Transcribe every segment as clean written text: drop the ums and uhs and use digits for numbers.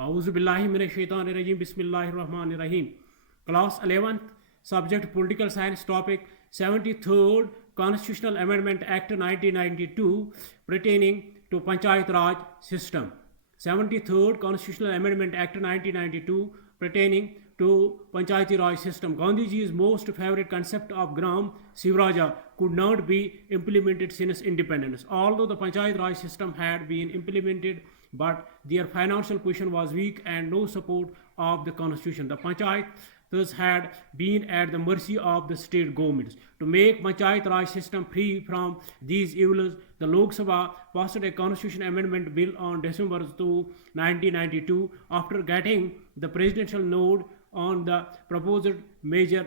Auzubillahiminash-shaytanir-rajim. Bismillahir-rahmanir-rahim. Class 11th, subject Political Science, topic 73rd Constitutional Amendment Act 1992 pertaining to Panchayat Raj system. 73rd Constitutional Amendment Act 1992 pertaining to Panchayati Raj system. Gandhiji's most favorite concept of Gram Sivaraja could not be implemented since independence. Although the Panchayat Raj system had been implemented, but their financial position was weak and no support of the constitution. The Panchayat thus had been at the mercy of the state governments. To make Panchayat Raj system free from these evils, the Lok Sabha passed a constitution amendment bill on December 2, 1992. After getting the presidential nod on the proposed measure,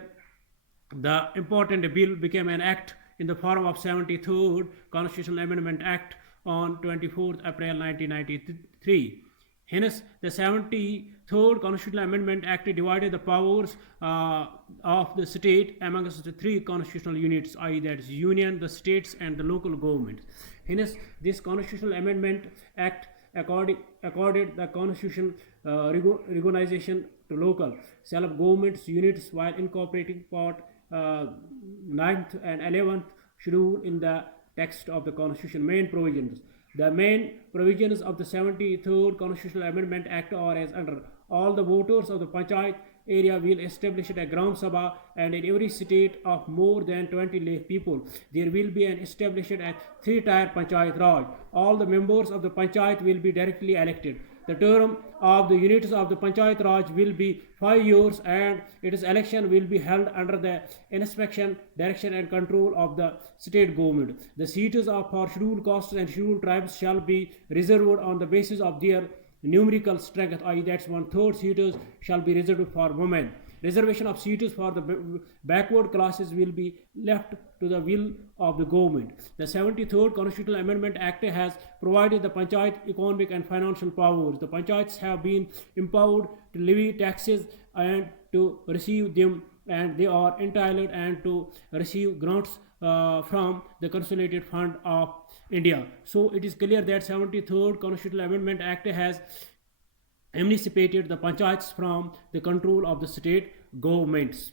the important bill became an act in the form of 73rd Constitutional Amendment Act on 24th April 1993. Hence, the 73rd Constitutional Amendment Act divided the powers of the state amongst the three constitutional units, i.e. that is union, the states and the local governments. Hence, this Constitutional Amendment Act accorded the constitution recognition to local self-government units while incorporating part 9th and 11th schedule in the text of the constitution. Main provisions. The main provisions of the 73rd Constitutional Amendment Act are as under. All the voters of the Panchayat area will establish a Gram Sabha, and in every state of more than 20 lakh people, there will be an established a three-tier Panchayat Raj. All the members of the Panchayat will be directly elected. The term of the units of the Panchayat Raj will be 5 years, and its election will be held under the inspection, direction and control of the state government. The seats for scheduled castes and scheduled tribes shall be reserved on the basis of their numerical strength, i.e. that's 1/3 seats shall be reserved for women. Reservation of seats for the backward classes will be left to the will of the government. The 73rd Constitutional Amendment Act has provided the Panchayat economic and financial powers. The Panchayats have been empowered to levy taxes and to receive them, and they are entitled and to receive grants from the Consolidated Fund of India. So it is clear that 73rd Constitutional Amendment Act has emancipated the Panchayats from the control of the state governments.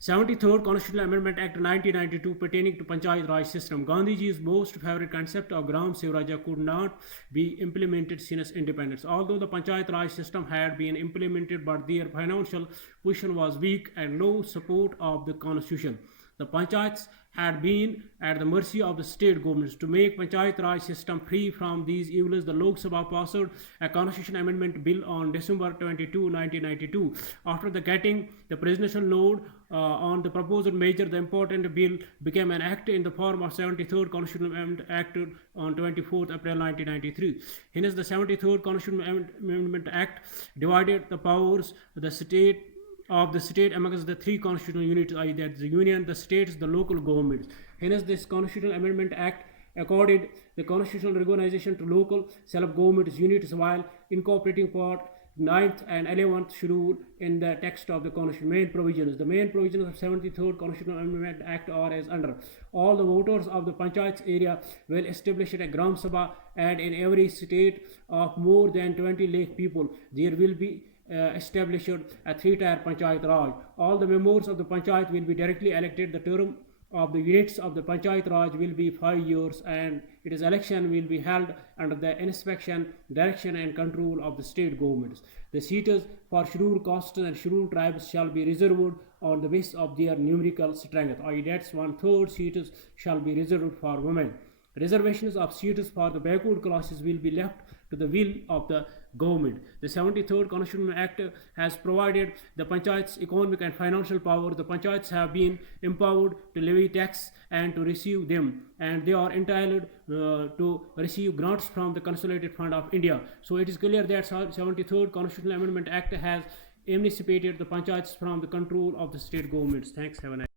73rd Constitutional Amendment Act 1992 pertaining to Panchayat Raj system. Gandhiji's most favorite concept of Gram Sivaraja could not be implemented since independence. Although the Panchayat Raj system had been implemented, but their financial position was weak and no support of the constitution. The Panchayats had been at the mercy of the state governments. To make Panchayat Raj system free from these evils, the Lok Sabha passed a constitution amendment bill on December 22, 1992. After getting the presidential nod on the proposed measure, the important bill became an act in the form of 73rd Constitutional Amendment Act on 24th April 1993. Hence, the 73rd Constitutional Amendment Act divided the powers of the state amongst the three constitutional units, i.e. that the union, the states, the local governments. Hence, this Constitutional Amendment Act accorded the constitutional recognition to local self-government units while incorporating part 9th and 11th schedule in the text of the constitution. Main provisions. The main provisions of 73rd Constitutional Amendment Act are as under. All the voters of the Panchayat area will establish a Gram Sabha, and in every state of more than 20 lakh people, there will be established a three-tier Panchayat Raj. All the members of the Panchayat will be directly elected. The term of the units of the Panchayat Raj will be 5 years, and its election will be held under the inspection, direction and control of the state governments. The seats for scheduled castes and scheduled tribes shall be reserved on the basis of their numerical strength, i.e. that's 1/3 seats shall be reserved for women. Reservations of seats for the backward classes will be left to the will of the government. The 73rd Constitutional Act has provided the Panchayats economic and financial power. The Panchayats have been empowered to levy tax and to receive them, and they are entitled to receive grants from the Consolidated Fund of India. So it is clear that 73rd Constitutional Amendment Act has emancipated the Panchayats from the control of the state governments. Thanks. Have a nice